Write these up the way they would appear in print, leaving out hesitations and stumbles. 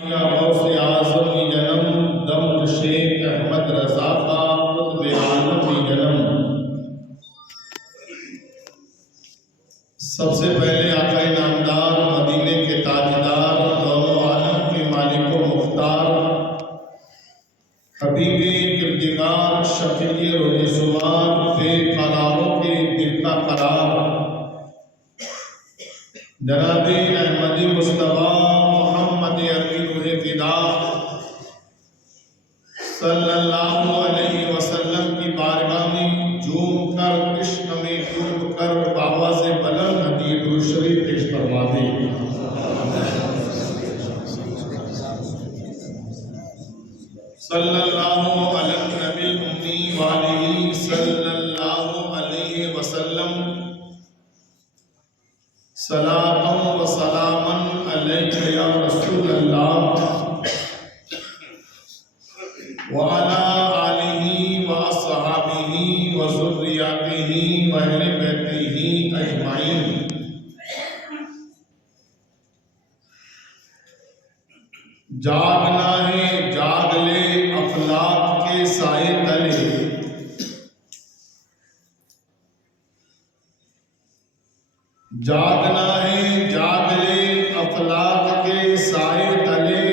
یا غوث اعظم جنم دم شیخ احمد رضا خان قطب عالم جنم۔ سب سے پہلے آقا نامدار مدینے کے تاجدار دونوں عالم کے مالک و مختار حبیب کردگار شفیع روز شمار بے قراروں کے دل کا قرار جناب احمدی مصطفیٰ محمد عربی روح فدا صلی اللہ علیہ وسلم کی بارگاہ میں جھوم کر عشق میں ڈوب کر آواز بلند حدیث درود شریف پیش فرما دیں۔ صلی اللہ علی النبی الامی وآلہ صلی اللہ علیہ وسلم صلاۃ و سلاما علیک یا رسول اللہ وعلی آلہ واصحابہ وذریاتہ واہل بیتہ اجمعین۔ جاگنا ہے جاگ لے افلاک کے سائے تلے، جاگنا ہے جاگ لے افلاک کے سائے تلے،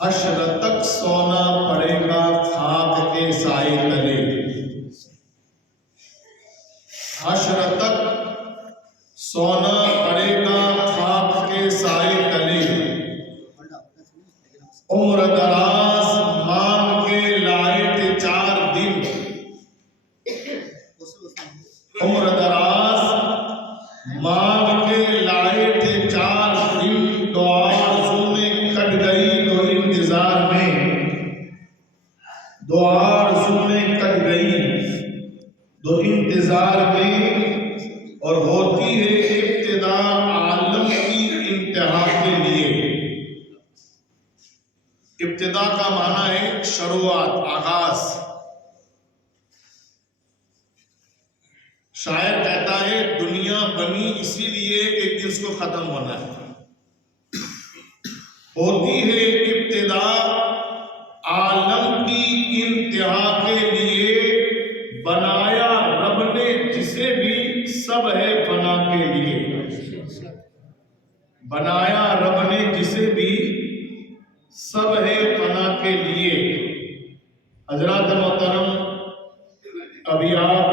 حشر تک سونا پڑے گا خاک کے سائے تلے، حشر تک سونا پڑے گا خاک کے سائے تلے۔ عمر دراز مانگ کے لائے تھے 4 دن، عمر دراز مانگ کے لائے تھے 4 دن، دو آرزو میں کٹ گئی دو انتظار میں، دو آرزو میں کٹ گئی دو انتظار میں، اور ہوتی ہے ابتدا عالم کی انتہا کے لیے۔ ابتدا کا معنی ہے شروعات، آغاز۔ شاعر کہتا ہے دنیا بنی اسی لیے کہ اس کو ختم ہونا ہے۔ ہوتی ہے ابتدا عالم کی انتہا کے لیے، بنایا رب نے جسے بھی سب ہے فنا کے لیے، بنایا رب نے جسے بھی سب ہے فنا کے لیے۔ حضرات محترم، ابھی آپ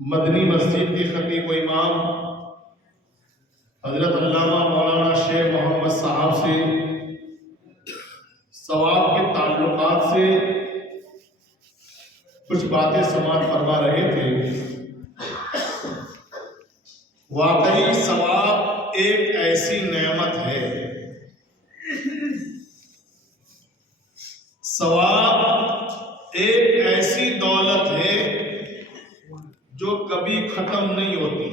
مدنی مسجد کے خطیب و امام حضرت علامہ مولانا شیخ محمد صاحب سے ثواب کے تعلقات سے کچھ باتیں سماعت فرما رہے تھے۔ واقعی ثواب ایک ایسی نعمت ہے، ثواب ایک ایسی دولت ہے جو کبھی ختم نہیں ہوتی۔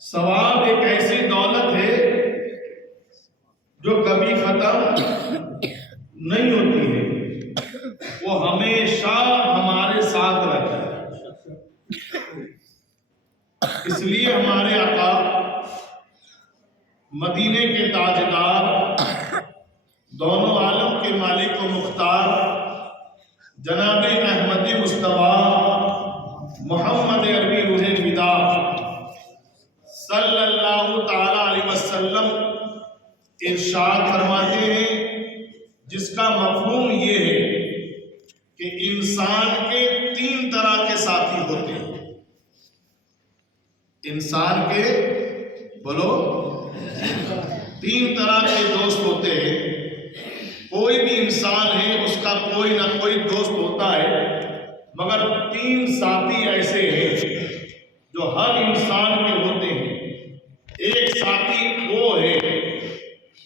ثواب ایک ایسی دولت ہے جو کبھی ختم نہیں ہوتی ہے، وہ ہمیشہ ہمارے ساتھ رہتا ہے۔ اس لیے ہمارے آقا مدینے کے تاجدار دونوں عالم کے مالک و مختار جناب احمدی مصطفیٰ محمد عربی روح فدا صلی اللہ تعالی علیہ وسلم ارشاد فرماتے ہیں، جس کا مفہوم یہ ہے کہ انسان کے 3 طرح کے ساتھی ہوتے ہیں۔ انسان کے بولو 3 طرح کے دوست ہوتے ہیں۔ کوئی بھی انسان ہے اس کا کوئی نہ کوئی دوست ہوتا ہے، مگر 3 ساتھی ایسے ہیں جو ہر انسان کے ہوتے ہیں۔ ایک ساتھی وہ ہے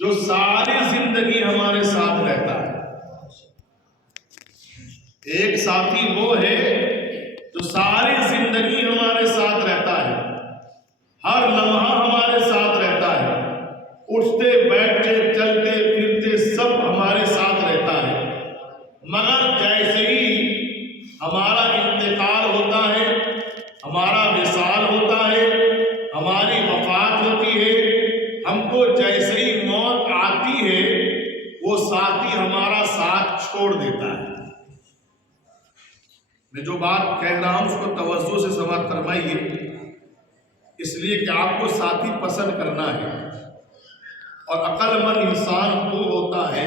جو ساری زندگی ہمارے ساتھ رہتا ہے، ایک ساتھی وہ ہے جو ساری زندگی ہمارے ساتھ رہتا ہے، ہر لمحہ ہمارے ساتھ رہتا ہے، اٹھتے بیٹھتے چلتے پھرتے سب ہمارے ساتھ رہتا ہے، مگر جیسے ہی ہمارا انتقال ہوتا ہے جو بات کہہ رہا ہوں اس کو توجہ سے سماعت فرمائیے، اس لیے کہ آپ کو ساتھی پسند کرنا ہے، اور عقل مند انسان وہ ہوتا ہے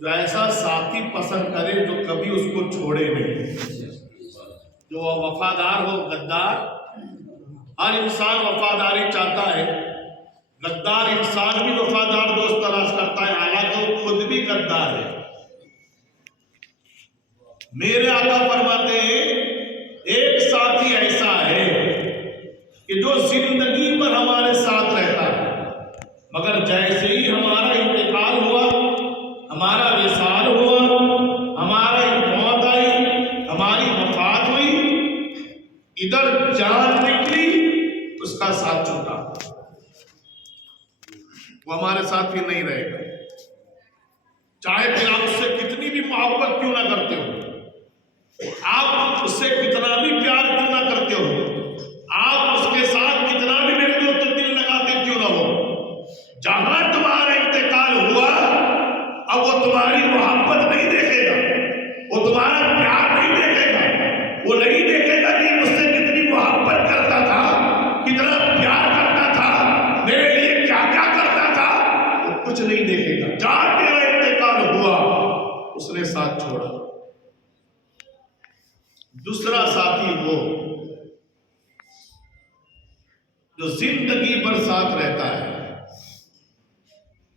جو ایسا ساتھی پسند کرے جو کبھی اس کو چھوڑے نہیں، جو وفادار ہو، غدار۔ ہر انسان وفاداری چاہتا ہے، غدار انسان بھی وفادار دوست تلاش کرتا ہے، حالانکہ وہ خود بھی غدار ہے۔ میرے آقا فرماتے ہیں ایک ساتھی ایسا ہے کہ جو زندگی پر ہمارے ساتھ رہتا ہے، مگر جیسے ہی ہمارا انتقال ہوا، ہمارا وصال ہوا، ہمارا موت آئی، ہماری وفات ہوئی، ادھر جان نکلی، اس کا ساتھ چھوٹا، وہ ہمارے ساتھ پھر نہیں رہے گا، چاہے پھر آپ اس سے کتنی بھی محبت کیوں نہ کرتے ہو، آپ اس سے کتنا بھی پیار کیوں نہ کرتے ہو، آپ اس کے ساتھ کتنا بھی میرے دوست دل لگاتے کیوں نہ ہو، جہاں تمہارا انتقال ہوا اب وہ تمہاری محبت نہیں دیکھے گا، وہ تمہارا پیار نہیں دیکھے گا، وہ نہیں دیکھے گا کہ مجھ سے کتنی محبت کرتا تھا، کتنا پیار کرتا تھا، میرے لیے کیا کیا کرتا تھا، وہ کچھ نہیں دیکھے گا۔ جہاں تیرا انتقال ہوا اس نے ساتھ چھوڑا۔ دوسرا ساتھی وہ جو زندگی بھر ساتھ رہتا ہے،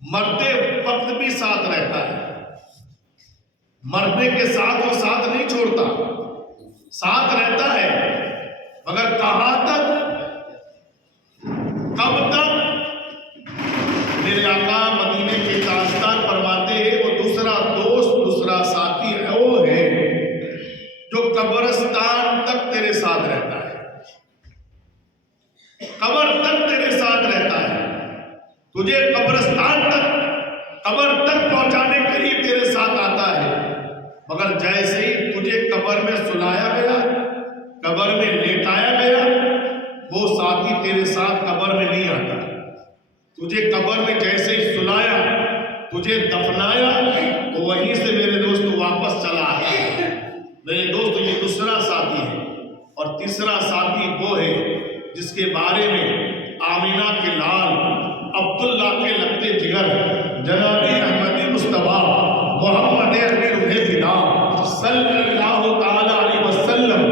مرتے وقت بھی ساتھ رہتا ہے، مرنے کے ساتھ وہ ساتھ نہیں چھوڑتا، ساتھ رہتا ہے، مگر کہاں تک، کب تک؟ میرے آقا مدینے کے تاجدار فرماتے ہیں وہ دوسرا دوست، دوسرا ساتھی ہے، وہ ہے جو قبرستان تک تیرے ساتھ رہتا ہے، قبر تک تیرے ساتھ رہتا ہے، تجھے قبرستان تک، قبر تک پہنچانے کے لیے تیرے ساتھ آتا ہے، مگر جیسے ہی تجھے قبر میں سلایا گیا، قبر میں لیٹایا گیا، وہ ساتھی تیرے ساتھ قبر میں نہیں آتا، تجھے قبر میں جیسے ہی سلایا، تجھے دفنایا، تو وہیں سے میرے دوست واپس چلا آتا ہے۔ میرے دوست یہ دوسرا ساتھی ہے۔ اور تیسرا ساتھی وہ ہے جس کے بارے میں آمینہ کے لال عبداللہ کے لگتے جگر جناب احمدی مصطفیٰ محمد عربی روح فدا صلی اللہ تعالی علیہ وسلم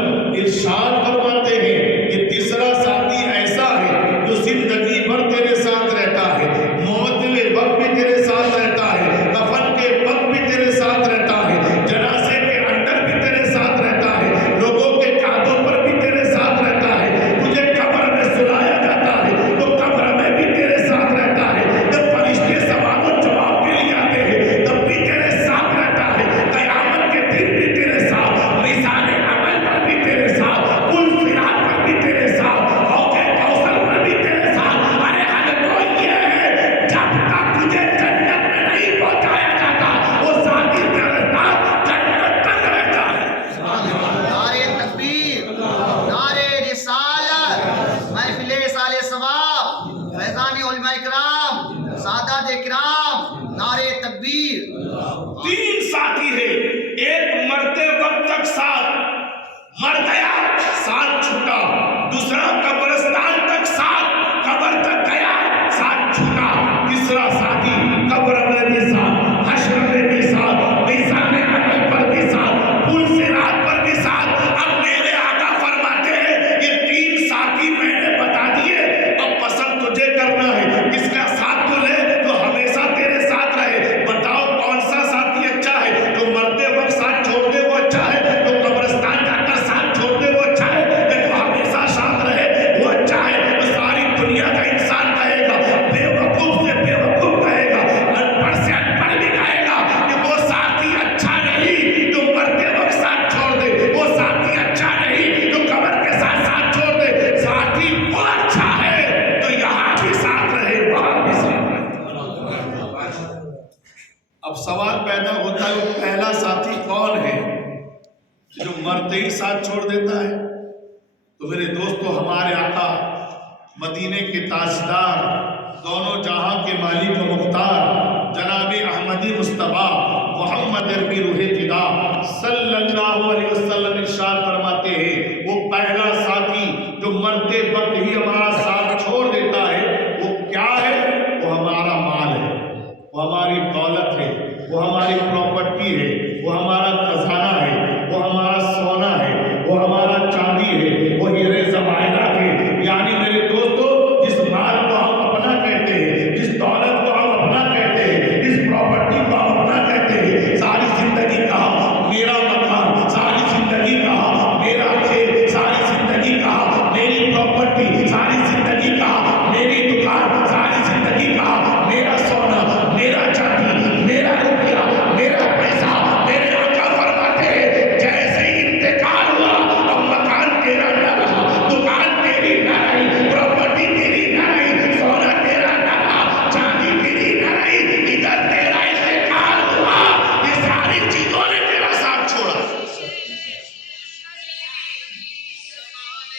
ارشاد فرماتے ہیں کہ تیسرا ساتھی ایسا ہے جو زندگی بھر تیرے ساتھ رہتا ہے، موت کے وقت بھی تیرے ساتھ رہتا ہے، دفن کے وقت بھی تیرے ساتھ رہتا ہے، جنازے کے اندر بھی تیرے ساتھ رہتا ہے، لوگوں کے کاندھوں پر بھی تیرے ساتھ رہتا ہے، تجھے قبر میں سلایا جاتا ہے تو قبر میں بھی تیرے ساتھ رہتا ہے، جب فرشتے سوال و جواب کے لیے آتے ہیں تب بھی تیرے ساتھ رہتا ہے، قیامت کے دن بھی تیرے ساتھ، میزان عمل پر بھی تیرے ساتھ، پل صراط پر بھی تیرے ساتھ، حوض کوثر پر بھی تیرے ساتھ۔ ارے حل تو یہ ہے جب تک تجھے جنت میں نہیں پہنچایا جاتا وہ ساتھی تیرے ساتھ جنت تک رہتا ہے۔ نعرے تکبیر، نعرے رسالت، محفل سال ثواب، فیضان علماء کرام، سادات کرام، نعرے تکبیر۔ تین ساتھی ہے، ایک مرتے وقت تک ساتھ، مر گیا ساتھ چھوٹا، دوسرا قبرستان تک ساتھ، قبر تک گیا ساتھ چھوٹا، تیسرا ساتھی قبر میں بھی ساتھ، حشر میں بھی ساتھ، میزان عمل پر بھی ساتھ، پل صراط پر بھی ساتھ۔ اب میرے آقا فرماتے ہیں یہ تین ساتھی میں نے بتا دیے، اب پسند تجھے کرنا ہے، کس کا ساتھ تو لے جو ہمیشہ تیرے ساتھ رہے۔ بتاؤ کون سا ساتھی اچھا ہے؟ جو مرتے وقت ساتھ چھوڑ دے وہ اچھا ہے، جو قبرستان جا کر ساتھ چھوڑ دے وہ اچھا ہے، یا جو ہمیشہ ساتھ رہے وہ اچھا ہے؟ تو ساری دنیا کا انسان کہے گا، بے وقوف سے بے وقوف کہے گا، ان پڑھ سے ان پڑھ بھی کہے گا کہ وہ ساتھی اچھا نہیں جو مرتے وقت ساتھ چھوڑ دے، وہ ساتھی اچھا نہیں جو قبر کے ساتھ ساتھ چھوڑ دے، ساتھی وہ اچھا ہے جو یہاں بھی ساتھ رہے وہاں بھی ساتھ رہے۔ اب سوال پیدا ہوتا ہے وہ پہلا ساتھی کون ہے جو مرتے ہی ساتھ چھوڑ دیتا ہے؟ تو میرے دوستو ہمارے آقا مدینے کے تاجدار، دونوں جہاں کے مالک و مختار جناب احمدی مصطفیٰ محمد عربی روح فدا صلی اللہ علیہ وسلم ارشاد فرماتے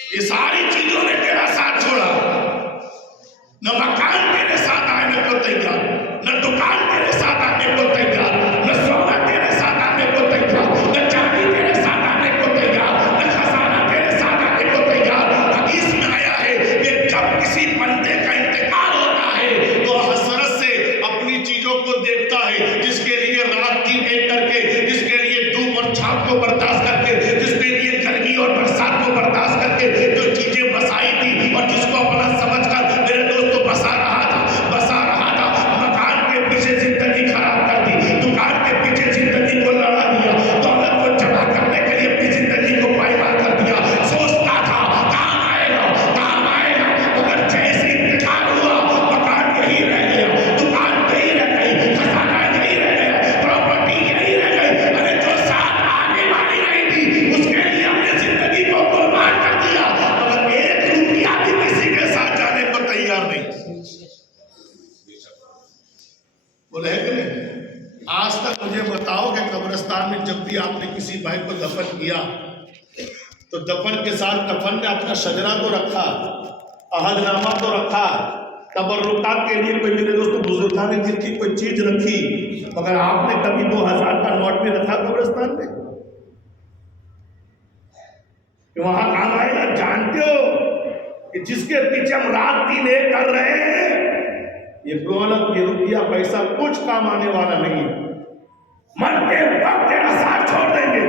یہ ساری چیزوں نے تیرا ساتھ چھوڑا، نہ مکان تیرے ساتھ آنے کو تیار، نہ دکان تیرے ساتھ آنے کو تیار، نہ سونا تیرے ساتھ آنے کو تیار، نہ چاندی تیرے ساتھ آنے کو تیار، نہ خزانہ تیرے ساتھ آنے کو تیار۔ حدیث میں آیا ہے کہ جب کسی بندے کا انتقال ہوتا ہے تو حسرت سے اپنی چیزوں کو دیکھتا ہے، جس کے لیے رات دن ایک کر کے، جس کے لیے دھوپ اور چھاؤں کو برداشت کر کے، جس کے لیے گرمی اور برسات کو برداشت کر کے جو چیزیں بسائی تھی اور جس کو اپنا سمجھ کر میرے دوستوں بسا رہا تھا، مکان کے پیچھے زندگی خراب کر دی، دکان کے پیچھے زندگی کو لڑا دیا، دولت کو جمع کرنے کے لیے اپنی زندگی کو پائمال کر دیا، سوچتا تھا کام آئے گا، مگر جیسے انتقال ہوا مکان یہی رہ گیا، دکان یہی رہ گئی، خزانہ یہی رہ گیا، پراپرٹی یہی رہ گئی، ارے جو ساتھ آنے والی نہیں تھی اس کے لیے ہم نے زندگی کو قربان کر دیا، مگر ایک روپیہ بھی کسی کے ساتھ جانے کو تیار نہیں۔ بولے کہ نہیں؟ آج تک مجھے بتاؤ کہ قبرستان میں جب بھی آپ نے کسی بھائی کو دفن کیا تو دفن کے ساتھ کفن میں اپنا شجرہ تو رکھا، عہد نامہ تو رکھا، تبرکات کے لیے کوئی میرے دوستوں بزرگان نے دل کی کوئی چیز رکھی، مگر آپ نے کبھی 2000 کا نوٹ بھی رکھا قبرستان میں کہ وہاں کام آئے گا؟ جانتے ہو کہ جس کے پیچھے ہم رات دن ایک کر رہے ہیں، یہ دولت، یہ روپیہ، پیسہ کچھ کام آنے والا نہیں ہے، مرتے وقت تیرا ساتھ چھوڑ دیں گے۔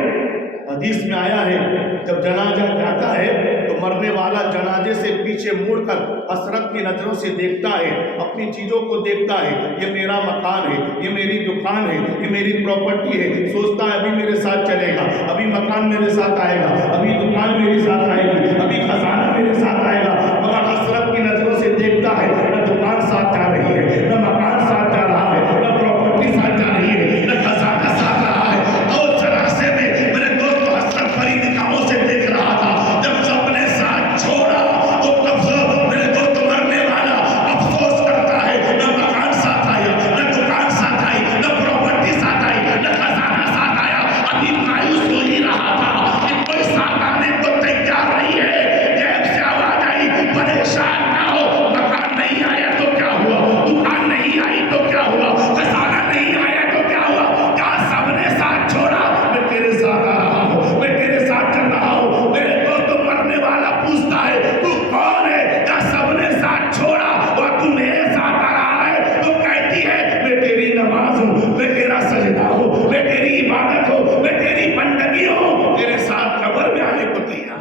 حدیث میں آیا ہے جب جنازہ جاتا ہے تو مرنے والا جنازے سے پیچھے مڑ کر حسرت کی نظروں سے دیکھتا ہے، اپنی چیزوں کو دیکھتا ہے، یہ میرا مکان ہے، یہ میری دکان ہے، یہ میری پراپرٹی ہے، سوچتا ہے ابھی میرے ساتھ چلے گا، ابھی مکان میرے ساتھ آئے گا، ابھی دکان میرے ساتھ آئے گی، ابھی خزانہ میرے ساتھ آئے گا، مگر حسرت کی نظروں سے دیکھتا ہے، نہ دکان ساتھ جا رہی ہے، نہ مکان ساتھ جا رہا ہے، نہ پراپرٹی ساتھ جا رہی ہے، نہ خزانہ ساتھ رہا ہے، اور جنازے میں میرے دوست حسرت بھری نگاہوں سے دیکھ رہا تھا، جب سب نے ساتھ چھوڑا تو تب سے میرے دوست مرنے والا افسوس کرتا ہے، نہ مکان ساتھ آیا، نہ دکان ساتھ آئی، نہ پراپرٹی ساتھ آئی، نہ خزانہ ساتھ آیا، ابھی مایوس ہو ہی رہا تھا کہ کوئی ساتھ آنے کو تیار نہیں ہے، جیب سے آواز آئی پریشان نہ ہو، مکان نہیں آیا تو کیا ہوا، دکان نہیں آئی تو کیا ہوا، خزانہ نہیں آیا تو کیا ہوا، کیا سب نے ساتھ چھوڑا؟ میں تیرے ساتھ آ رہا ہوں، میں تیرے ساتھ چل رہا ہوں۔ میرے دوست مرنے والا پوچھتا ہے تو کون ہے؟ کیا سب نے ساتھ چھوڑا اور تو میرے ساتھ آ رہا ہے؟ تو کہتی ہے میں تیری نماز ہوں، میں تیرا سجدہ ہوں، میں تیری عبادت ہوں، میں تیری بندگی ہوں، تیرے ساتھ قبر میں آنے کو تیار۔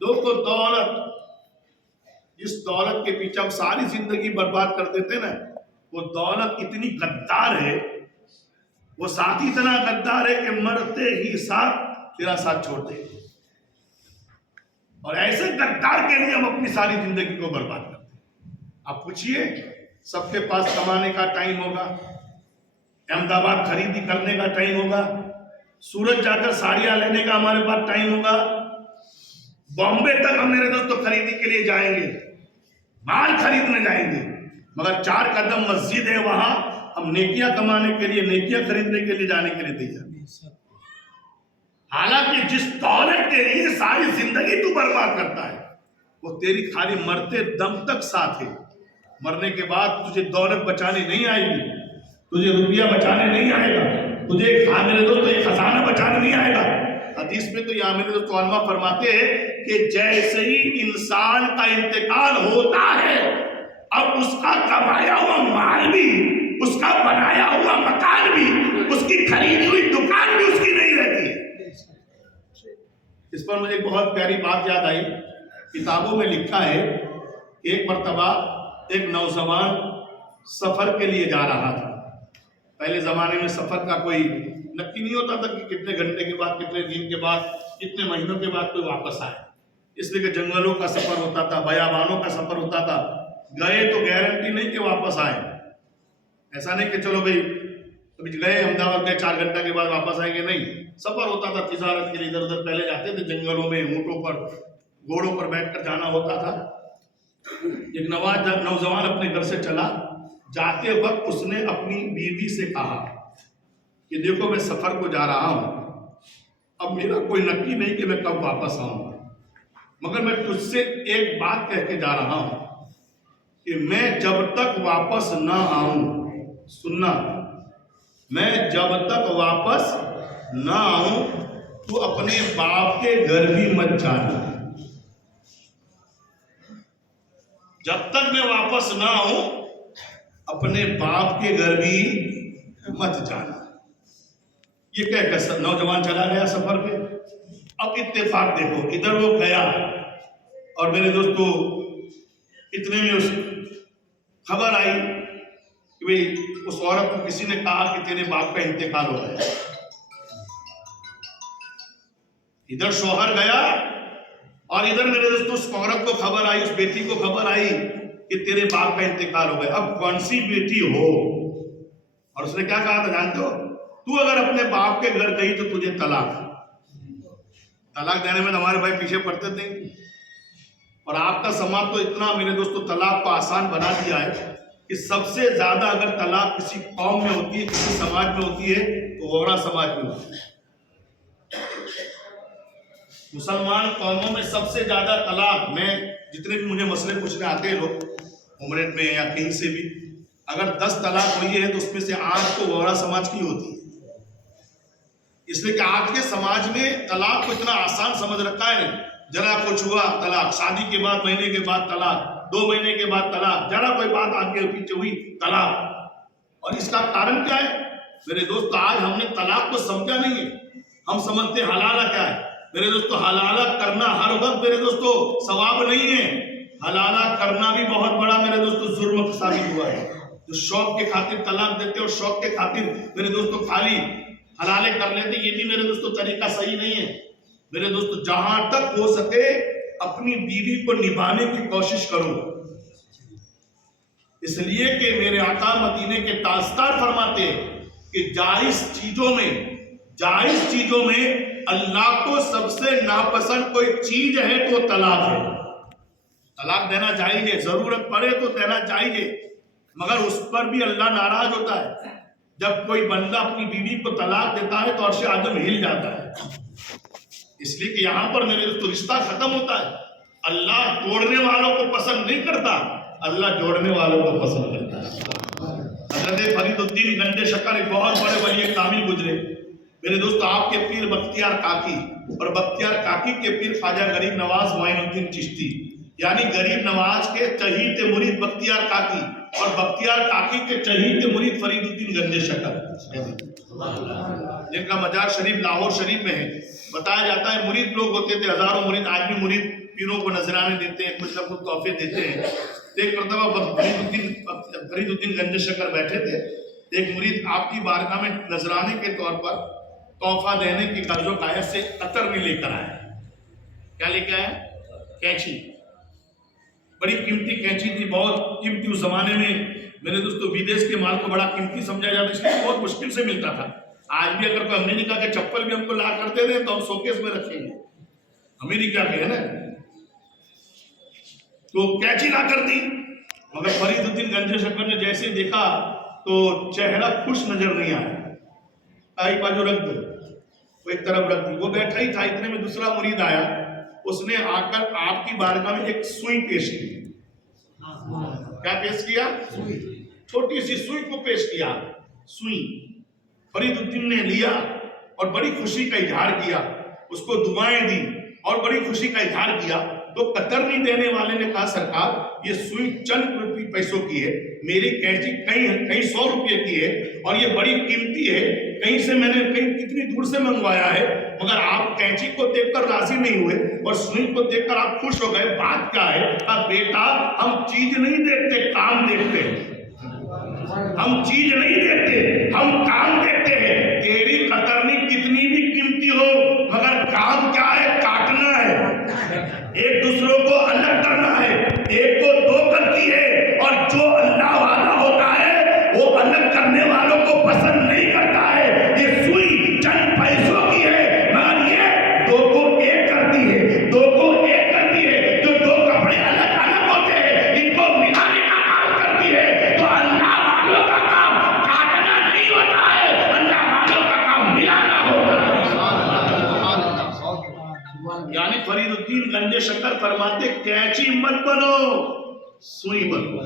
دوستو دولت، جس دولت کے پیچھے ہم ساری زندگی برباد کر دیتے نا، وہ دولت اتنی غدار ہے، وہ ساتھ اتنا غدار ہے کہ مرتے ہی ساتھ تیرا ساتھ چھوڑ دے، اور ایسے غدار کے لیے ہم اپنی ساری زندگی کو برباد کرتے ہیں۔ آپ پوچھئے، سب کے پاس کمانے کا ٹائم ہوگا، احمد آباد خریدی کرنے کا ٹائم ہوگا، سورج جا کر ساڑیاں لینے کا ہمارے پاس ٹائم ہوگا، بامبے تک ہم میرے دوستوں خریدی کے لیے جائیں گے، مال خریدنے جائیں گے، مگر 4 قدم مسجد ہے وہاں ہم نیکیاں کمانے کے لیے، نیکیاں خریدنے کے لیے جانے کے لیے تیار نہیں۔ حالانکہ جس دولت کے لیے ساری زندگی تو برباد کرتا ہے وہ تیری خالی مرتے دم تک ساتھ ہے، مرنے کے بعد تجھے دولت بچانے نہیں آئے گی، تجھے روپیہ بچانے نہیں آئے گا، تجھے میرے دوستو ایک خزانہ بچانے نہیں آئے گا۔ حدیث میں تو یہاں میرے دوستو علماء فرماتے ہیں کہ جیسے ہی انسان کا انتقال ہوتا ہے اب اس کا کمایا ہوا مال بھی، اس کا بنایا ہوا مکان بھی، اس کی خریدی ہوئی دکان بھی اس کی نہیں رہتی ہے۔ اس پر مجھے ایک بہت پیاری بات یاد آئی، کتابوں میں لکھا ہے کہ ایک مرتبہ ایک نوجوان سفر کے لیے جا رہا تھا۔ پہلے زمانے میں سفر کا کوئی نکی نہیں ہوتا تھا کہ کتنے گھنٹے کے بعد، کتنے دن کے بعد، کتنے مہینوں کے بعد کوئی واپس آئے، اس لیے کہ جنگلوں کا سفر ہوتا تھا، بیابانوں کا سفر ہوتا تھا، گئے تو گارنٹی نہیں کہ واپس آئے، ایسا نہیں کہ چلو بھائی ابھی گئے احمد آباد گئے 4 گھنٹے کے بعد واپس آئیں گے، نہیں، سفر ہوتا تھا تجارت کے لیے، ادھر ادھر پہلے جاتے تھے جنگلوں میں، اونٹوں پر، گھوڑوں پر بیٹھ کر جانا ہوتا تھا۔ ایک نوجوان اپنے گھر سے چلا، جاتے وقت اس نے اپنی بیوی سے کہا کہ دیکھو میں سفر کو جا رہا ہوں، اب میرا کوئی نکی نہیں کہ میں کب واپس آؤں گا، مگر میں تجھ سے ایک بات کہہ کے جا رہا ہوں کہ میں جب تک واپس نہ آؤں، سننا، میں جب تک واپس نہ آؤں تو اپنے باپ کے گھر بھی مت جانا۔ جب تک میں واپس نہ آؤں اپنے باپ کے گھر بھی مت جانا۔ یہ کہہ کر نوجوان چلا گیا سفر پہ۔ اب اتفاق دیکھو، ادھر وہ گیا اور میرے دوستو اتنے میں اس خبر آئی کہ بھئی اس عورت کو کسی نے کہا کہ تیرے باپ کا انتقال ہو گیا۔ ادھر شوہر گیا اور ادھر میرے دوستو اس عورت کو خبر آئی، اس بیٹی کو خبر آئی کہ تیرے باپ کا انتقال ہو گیا۔ اب کون سی بیٹی ہو؟ اور اس نے کیا کہا تھا جانتے ہو؟ تو اگر اپنے باپ کے گھر گئی تو تجھے طلاق دینے میں ہمارے بھائی پیچھے پڑتے تھے، اور آپ کا سماج تو اتنا میرے دوستو طلاق کو آسان بنا دیا ہے کہ سب سے زیادہ اگر طلاق کسی قوم میں ہوتی ہے، کسی سماج میں ہوتی ہے تو وغیرہ سماج میں ہوتی ہے۔ مسلمان قوموں میں سب سے زیادہ طلاق، میں جتنے بھی مجھے مسئلے پوچھنے آتے ہیں لوگ عمرت میں یا کہیں سے بھی، اگر 10 طلاق ہوئی ہے تو اس میں سے 8 تو وغیرہ سماج کی ہوتی ہے۔ اس لیے کہ آج کے سماج میں طلاق کو اتنا آسان سمجھ رکھا ہے، ذرا کچھ ہوا طلاق، شادی کے بعد مہینے کے بعد طلاق، 2 مہینے کے بعد طلاق، ذرا کوئی بات آگے پیچھے ہوئی طلاق۔ اور اس کا کارن کیا ہے میرے دوست؟ آج ہم نے طلاق کو سمجھا نہیں ہے، ہم سمجھتے حلالہ کیا ہے میرے دوستو؟ حلالہ کرنا ہر وقت میرے دوستو ثواب نہیں ہے، حلالہ کرنا بھی بہت بڑا میرے دوستو جرم ثابت ہوا ہے۔ جو شوق کے خاطر طلاق دیتے اور شوق کے خاطر میرے دوستو خالی حلالے کر لیتے، یہ بھی میرے دوستو طریقہ صحیح نہیں ہے۔ میرے دوستو جہاں تک ہو سکے اپنی بیوی کو نبھانے کی کوشش کرو، اس لیے کہ میرے آقا مدینے کے تاجدار فرماتے ہیں کہ جائز چیزوں میں اللہ کو سب سے ناپسند کوئی چیز ہے تو طلاق ہے۔ طلاق دینا چاہیے، ضرورت پڑے تو دینا چاہیے، مگر اس پر بھی اللہ ناراض ہوتا ہے۔ جب کوئی بندہ اپنی بیوی کو طلاق دیتا ہے تو عرش عظم ہل جاتا ہے، اس لیے کہ یہاں پر میرے دوستو رشتہ ختم ہوتا ہے۔ اللہ توڑنے والوں کو پسند نہیں کرتا، اللہ جوڑنے والوں کو پسند کرتا ہے۔ حضرت فرید الدین گنج شکر ایک بہت بڑے ولی کامل گزرے میرے دوستو، آپ کے پیر بختیار کاکی اور بختیار کاکی کے پیر خواجہ غریب نواز معین الدین چشتی، یعنی غریب نواز کے چہیتے مرید بختیار کاکی اور بختیار کاکی کے چہیتے مرید فرید الدین گنج شکر، جن کا مزار شریف لاہور شریف میں ہے۔ بتایا جاتا ہے مرید لوگ ہوتے تھے ہزاروں مرید، آج بھی مرید پیروں کو نذرانے دیتے ہیں، کچھ نہ کچھ تحفے دیتے ہیں۔ ایک مرتبہ فرید الدین گنج شکر بیٹھے تھے، ایک مرید آپ کی بارگاہ میں نذرانے کے طور پر تحفہ دینے کی قرض و قایت سے عطر بھی لے کر آیا۔ کیا لے کے آیا؟ کینچی، بڑی قیمتی کینچی تھی، بہت قیمتی۔ اس زمانے میں میرے دوستو ودیش کے مال کو بڑا قیمتی سمجھا جاتا، اس لیے بہت مشکل سے ملتا تھا۔ آج بھی اگر کوئی امریکہ کے چپل بھی ہم کو لا کر دے دیں تو ہم شوکیس میں رکھیں گے، امریکہ کے ہے نا۔ تو کینچی لا کر دی، مگر فرید الدین گنج شکر نے جیسے دیکھا تو چہرہ خوش نظر نہیں آیا۔ ایک بازو رکھ دو، وہ ایک طرف رکھ دی، وہ بیٹھا ہی تھا، اتنے میں دوسرا مرید آیا، اس نے آ کر آپ کی بارگاہ میں ایک سوئی پیش کی۔ کیا پیش کیا؟ چھوٹی سی سوئی کو پیش کیا۔ سوئی فرید الدین نے لیا اور بڑی خوشی کا اظہار کیا، اس کو دعائیں دی اور بڑی خوشی کا اظہار کیا۔ تو قطرنی دینے والے نے کہا سرکار یہ سوئی چند پیسوں کی ہے، میری کینچی کہیں 100 روپے کی ہے اور یہ بڑی قیمتی ہے، کہیں سے میں نے کتنی دور سے منگوایا ہے، مگر آپ کینچی کو دیکھ کر راضی نہیں ہوئے اور سوئی کو دیکھ کر آپ خوش ہو گئے، بات کیا ہے؟ کہا بیٹا ہم چیز نہیں دیکھتے، کام دیکھتے ہیں، ہم چیز نہیں دیکھتے، ہم کام دیکھتے ہیں۔ تیری قطرنی کتنی بھی قیمتی ہو مگر کام کیا ہے؟ کاٹنا ہے، ایک دوسروں کو الگ کرنا ہے، ایک کو دو کرتی ہے، اور جو اللہ والا ہوتا ہے وہ الگ کرنے والوں کو پسند نہیں کرتا ہے۔ یہ سوئی چند پیسوں کی ہے مگر یہ دو کو ایک کرتی ہے، دو کو ایک کرتی ہے۔ جو دو کپڑے الگ الگ ہوتے ہیں ان کو ملانے کا کام کرتی ہے۔ تو اللہ والوں کا کام کاٹنا نہیں ہوتا ہے، اللہ والوں کا کام ملانا ہوتا ہے۔ یعنی فرید الدین گنج شکر فرماتے کینچی مت بنو سوئی بنو.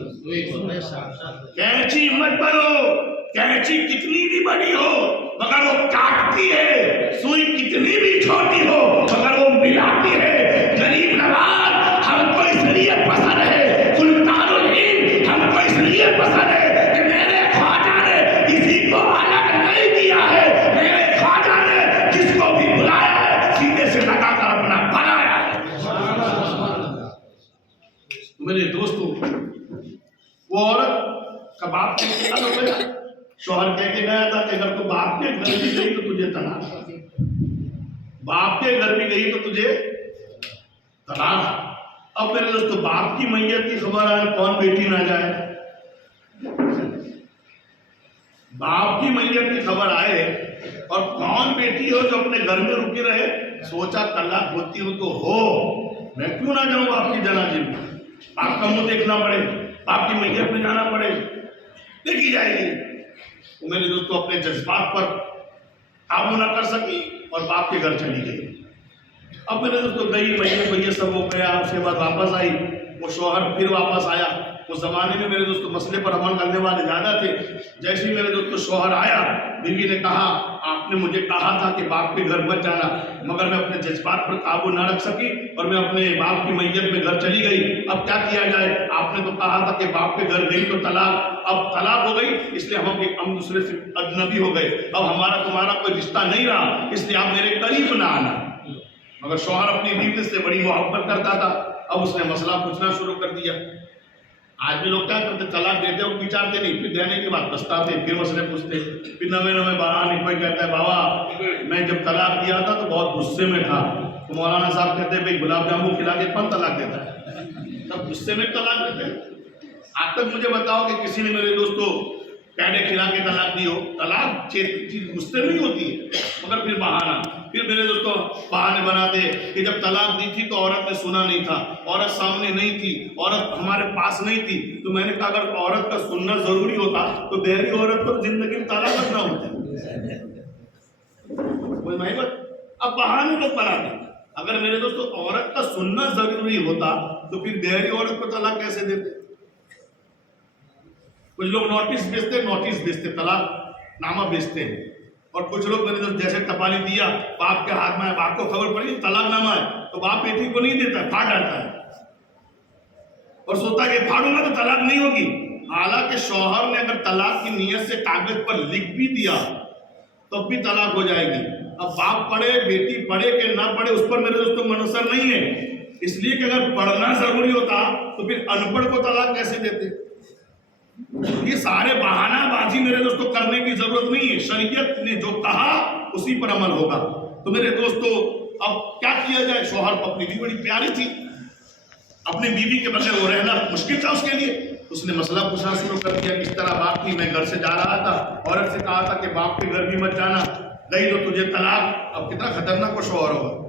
کینچی مت بنو، کینچی کتنی بھی بڑی ہو مگر وہ کاٹتی ہے، سوئی کتنی بھی چھوٹی ہو مگر وہ ملاتی ہے. غریب نواز ہم کو اس لیے پسند ہے، سلطان الہند ہم کو اس لیے پسند ہے کہ میرے خواجہ نے کسی کو الگ نہیں کیا ہے، میرے خواجہ نے جس کو بھی بلایا ہے سیدھے سے لگا کر اپنا بنایا ہے. میرے دوستو، وہ عورت کا باپ کہہ کے الگ ہو گیا، شوہر کہہ کے گیا تھا کہ اگر تو باپ کے گھر بھی گئی تو تجھے طلاق، باپ کے گھر بھی گئی تو تجھے طلاق. اب میرے دوستو باپ کی میت کی خبر آئے کون بیٹی نہ جائے، باپ کی میت کی خبر آئے اور کون بیٹی ہو جو اپنے گھر میں رکی رہے. سوچا طلاق ہوتی ہو تو ہو، میں کیوں نہ جاؤں باپ کی جنازے میں، باپ کا منہ دیکھنا پڑے، باپ کی میت میں جانا پڑے، دیکھی جائے گی. تو میرے دوستو اپنے جذبات پر قابو نہ کر سکی اور باپ کے گھر چلی گئی. اب میرے دوستو گئی، مہینے کو یہ سب ہو گیا، اس کے بعد واپس آئی، وہ شوہر پھر واپس آیا. اس زمانے میں میرے دوستو مسئلے پر عمل کرنے والے زیادہ تھے. جیسے ہی میرے دوستو شوہر آیا، بیوی نے کہا آپ نے مجھے کہا تھا کہ باپ کے گھر مت جانا، مگر میں اپنے جذبات پر قابو نہ رکھ سکی اور میں اپنے باپ کی میت میں گھر چلی گئی. اب کیا کیا جائے، آپ نے تو کہا تھا کہ باپ کے گھر گئی تو طلاق، اب طلاق ہو گئی اس لیے ہم دوسرے سے اجنبی ہو گئے، اب ہمارا تمہارا کوئی رشتہ نہیں رہا، اس لیے آپ میرے قریب نہ آنا. مگر شوہر اپنی بیوی سے بڑی محبت کرتا تھا. اب اس نے مسئلہ پوچھنا شروع کر دیا. آج بھی لوگ کیا کرتے، طلاق دیتے اور بچارتے نہیں، پھر دینے کے بعد پچھتاتے، پھر مسئلے پوچھتے، پھر نوے بہانے. کوئی کہتا ہے بابا میں جب طلاق دیا تھا تو بہت غصے میں تھا، تو مولانا صاحب کہتے ہیں بھائی گلاب جامن کھلا کے کون طلاق دیتا ہے، تب غصے میں طلاق دیتے ہیں. آج تک مجھے بتاؤ کہ کسی نے میرے دوستو پیڈے کھلا کے طلاق دی ہو؟ طلاق چیز غصے میں ہی ہوتی ہے، مگر پھر بہانہ. پھر میرے دوستو بہانے بناتے کہ جب طلاق دی تھی تو عورت نے سنا نہیں تھا، عورت سامنے نہیں تھی، عورت ہمارے پاس نہیں تھی. تو میں نے کہا اگر عورت کا سننا ضروری ہوتا تو بہری عورت کو زندگی میں طلاق نہ ہوتا. کوئی محبت اب بہانے لوگ بناتے. اگر میرے دوستو عورت کا سننا ضروری ہوتا تو پھر بہری عورت کو طلاق کیسے دیتے؟ کچھ لوگ نوٹس بیچتے طلاق نامہ بیچتے ہیں، اور کچھ لوگ میرے دوست جیسے ٹپالی دیا باپ کے ہاتھ میں ہے، باپ کو خبر پڑی طلاق نامہ ہے تو باپ بیٹی کو نہیں دیتا، پھاڑ ڈالتا ہے اور سوچتا ہے کہ پھاڑوں گا تو طلاق نہیں ہوگی. حالانکہ شوہر نے اگر طلاق کی نیت سے کاغذ پر لکھ بھی دیا تب بھی طلاق ہو جائے گی. اب باپ پڑھے بیٹی پڑھے کہ نہ پڑھے اس پر میرے دوستوں منحصر نہیں ہے، اس لیے کہ اگر پڑھنا ضروری ہوتا تو پھر ان پڑھ کو طلاق کیسے دیتے. یہ سارے بہانہ بازی میرے دوستوں کرنے کی ضرورت نہیں ہے، شریعت نے جو کہا اسی پر عمل ہوگا. تو میرے دوستوں اب کیا کیا جائے، شوہر کو اپنی بیوی بڑی پیاری تھی، اپنی بیوی کے بغیر وہ رہنا مشکل تھا اس کے لیے. اس نے مسئلہ پوچھنا شروع کر دیا کس طرح بات کی. میں گھر سے جا رہا تھا، عورت سے کہا تھا کہ باپ کے گھر بھی مت جانا، گئی تو تجھے طلاق. اب کتنا خطرناک وہ شوہر ہوگا.